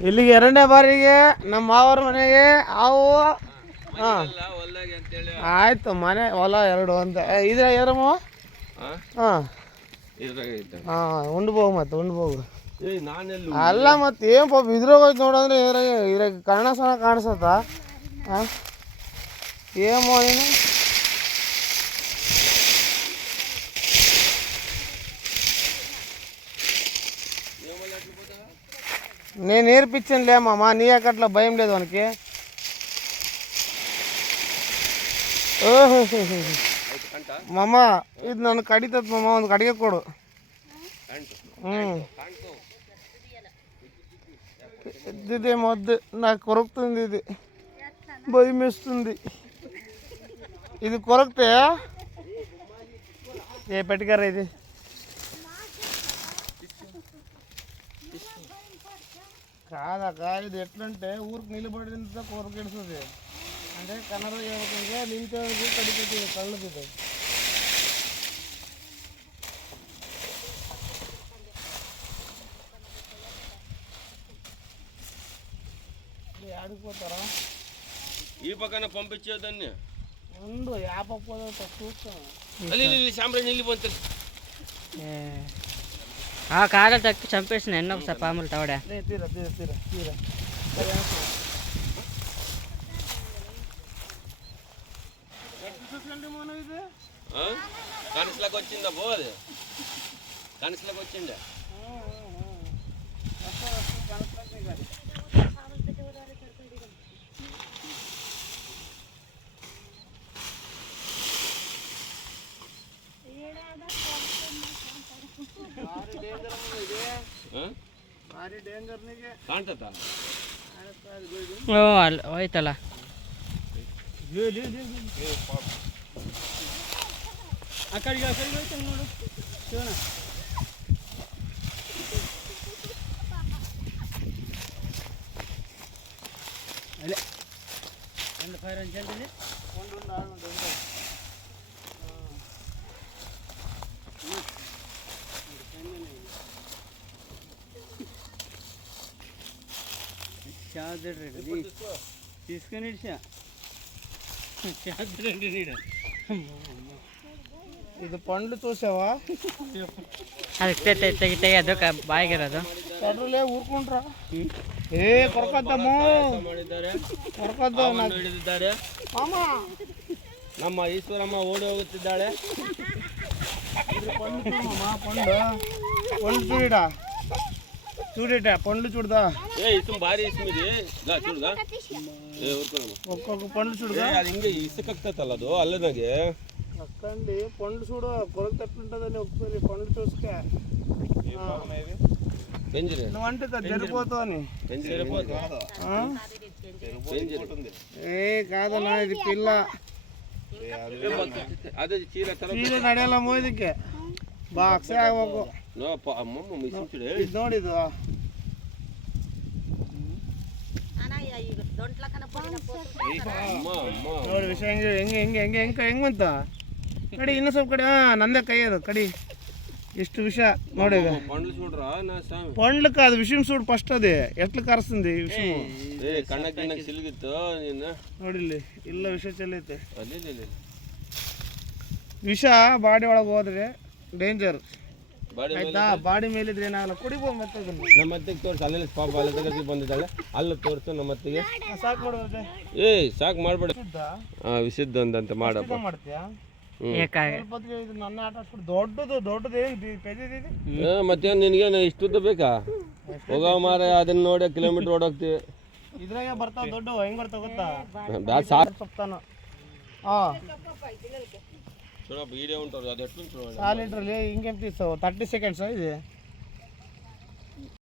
ಇಲ್ಲಿಗೆ ಎರಡನೇ ಬಾರಿಗೆ ನಮ್ಮ ಮಾವರ ಮನೆಗೆ ಅವು. ಹಾಂ. ಆಯಿತು ಮನೆ ಹೊಲ ಎರಡು ಅಂತ ಇದ್ರ ಯಾರಮ್ಮ ಹಾಂ. ಹಾಂ ಉಂಡು ಹೋಗು ಮತ್ತೆ ಉಂಡ್ಬೋಗು. ಅಲ್ಲ ಮತ್ತೆ ಏನು ಪಾಪ ಇದ್ರಾಗ ಹೋಯ್ತು ನೋಡಂದ್ರೆ ಇದ್ರಾಗ ಇದ್ರಾಗ ಕಾಣಿಸೋಣ ಕಾಣಿಸತ್ತ? ಹಾಂ ಏನಮ್ಮ నేను నేర్పించను లేమమ్మా నీ అక్కట్లో భయం లేదు మనకి మామ ఇది నన్ను కడితే మామ అందుకు అడిగకూడదు. ఇది మొద్దు నాకు కొరకుతుంది ఇది. భయం వేస్తుంది. ఇది కొరకుతే ఏ పెట్టుకారా ఇది. కాదక్క ఇది ఎట్లంటే ఊరికి నిలబడినంత కోరికెడుతుంది అంటే కన్నడ ఇవ్వకుండా నింటే కడిపెట్టి కళ్ళుతుంది ఆడిపోతారా ఈ పక్కన పంపించేదాన్ని ముందు యాపకపోతే చూస్తాను సాంబ్రాణి వెళ్ళిపోతుంది ఆ కాడలు తక్కి చంపేసిన ఎన్నో ఒకసారి పాములు తవడా. కనసులకు వచ్చిందా బో అది? కనసులకు వచ్చిందా? ಹೋಯ್ತಲ್ಲ ಆ ಕಡೆಗೆ ಆ ಕಡೆಗೆ ಹೋಯ್ತಲ್ಲ ನೋಡು ಶಿವನ ಅಲ್ಲೇ ಒಂದು ಫೈರ್ ಒಂದು ಒಂದು ಒಂದು ಆರು ಒಂದು ಒಂದು ಇದು ಪಂಡ್ಲು ತೋರ್ಸವ ಅದಕ್ಕೆ ತೆಗಿ ತೆಗಿ ಅದು ಬಾಯಿಗೆ ಇರೋದು ಪೆಟ್ರೋಲೇ ಊರ್ಕೊಂಡ್ರ? ಏ ಕೊರ್ಕದ್ದಮ್ಮ. ಹಿಡಿದಿದ್ದಾರೆ ನಮ್ಮ ಈಶ್ವರಮ್ಮ ಓಡಿ ಹೋಗುತ್ತಿದ್ದಾಳೆ. ಪಂಡ್ ಪಂಡು. ಪಂಡ್ ಪಂಡು ಚುಡಿದಾ ಪಣ್ಣು ಚುಡ್ದಾ? ಏ ಇತ್ತು ಬಾರಿ ಇಸ್ಮಿದಿ ಗಾ ಚುಡ್ದಾ? ಏ ಹೊರಕಮ್ಮ ಅದು ಹೆಂಗ ಇಸಕಕ್ತ ತ ಅಲ್ಲ ಅದು ಅಲ್ಲನಗೆ ಅಕ್ಕಂಡಿ ಪಣ್ಣು ಚುಡ್ದಾ ಕುರಕ ತಕ್ಕಂತ ఉంటದನೆ ಒಕ್ಕಸರಿ ಪಣ್ಣು ಚುಡ್ದಾ ಏ ಕಾದು ನಾ? ಇದು ಪಿಲ್ಲ ಇದು. ಅದ ಚೀರೆ ಚರ ನೀರು ನಡೆಯಲ್ಲ ಮೊ ಇದುಕ್ಕೆ ಬಾ ಆಕ್ಸೇ ಆಗಬಹುದು ನೋಡಿ ವಿಷಯ ಹೆಂಗೆ ಹೆಂಗೆ ಹೆಂಗೆ ಹೆಂಗೆ ಹೆಂಗೆ ಹೆಂಗಂತ ಕಡಿ ಇನ್ನೂ ಸ್ವಲ್ಪ ಕಡೆ ಹಾಂ ನಂದೇ ಕೈ ಅದು ಕಡಿ. ಇಷ್ಟು ವಿಷ ನೋಡಿ ಈಗ. ಪೊಂಡ್ಲಕ್ಕ ಅದು ವಿಷಮ್ ಸೂಡ್ ಫಸ್ಟ್ ಅದೇ ಎಟ್ಲು ಕರೆಸ್ತಂದಿ ವಿಷಮ್? ನೋಡಿಲ್ಲಿ ಇಲ್ಲ ವಿಷ ಚೆಲ್ಲೈತೆ. ವಿಷ ಬಾಡಿ ಒಳಗೆ ಹೋದ್ರೆ ಡೇಂಜರ್ ಆಯ್ತಾ? ಬಾಡಿ ಮೇಲಿದ್ರೆ ಏನಾಗಲ್ಲ ಕುಡಿಬೋದು ಮತ್ತೆ ಅದನ್ನ. ನಮ್ಮ ಅತ್ತೆಗೆ ತೋರಿಸಿ ಅಲ್ಲೆಲ್ಲ ಪಾಪ ಅಲ್ಲಿ ತಗಸಿ ಬಂದಿದ್ದಾಳೆ. ಅಲ್ಲಿ ತೋರಿಸು ನಮ್ಮ ಅತ್ತೆಗೆ. ಸಾಕು ಮಾಡೋದೆ ಏಯ್ ಸಾಕು ಮಾಡಬೇಡ. ಹಾಂ ವಿಸಿದ್ದ ಒಂದಂತ ಮಾಡಪ್ಪ ಮಾಡ್ತೀಯಾ? ನನ್ನ ಆಟ ದೊಡ್ಡದು ದೊಡ್ಡದು ಏನು ಮತ್ತೇನು ನಿನಗೇನು ಇಷ್ಟುದ್ದ ಬೇಕಾ? ಹೋಗೋ ಮಾರ ಅದನ್ನ ನೋಡಿ ಕಿಲೋಮೀಟರ್ ಓಡೋಗ್ತೀವಿ. ಇದ್ರಾಗೆ ಬರ್ತಾವ ದೊಡ್ಡ ಹೆಂಗ್ ಬರ್ತಾವ ಗೊತ್ತಾ? ಸಾಕು. ಸೊಪ್ತಾನ. ಹಾಂ చూడ వీడియో ఉంటారు అది ఎట్లా చూడండి సాలిడర్ లే ఇంకేం తీస్తావు? థర్టీ సెకండ్స్ ఇది?